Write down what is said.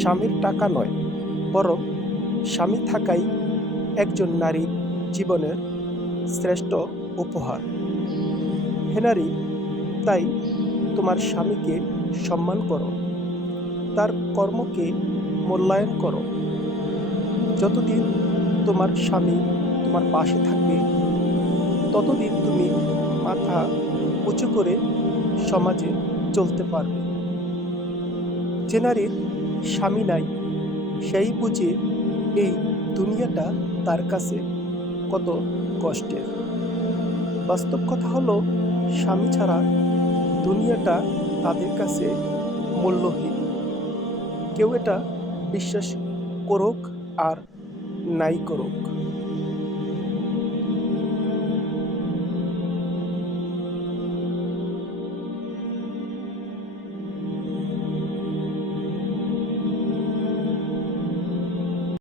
স্বামীর টাকা নয়, বরং স্বামী থাকাই একজন নারীর জীবনের শ্রেষ্ঠ উপহার। হে নারী, তাই তোমার স্বামীকে সম্মান করো, তার কর্মকে মূল্যায়ন করো। যতদিন তোমার স্বামী তোমার পাশে থাকবে, ততদিন তুমি মাথা উঁচু করে সমাজে চলতে পারবে। যে নারীর স্বামী নাই, সেই বুঝে এই দুনিয়াটা তার কাছে কত কষ্টের। বাস্তব কথা হলো, স্বামী ছাড়া দুনিয়াটা তাদের কাছে মূল্যহীন। কেউ এটা বিশ্বাস করুক আর নাই করুক।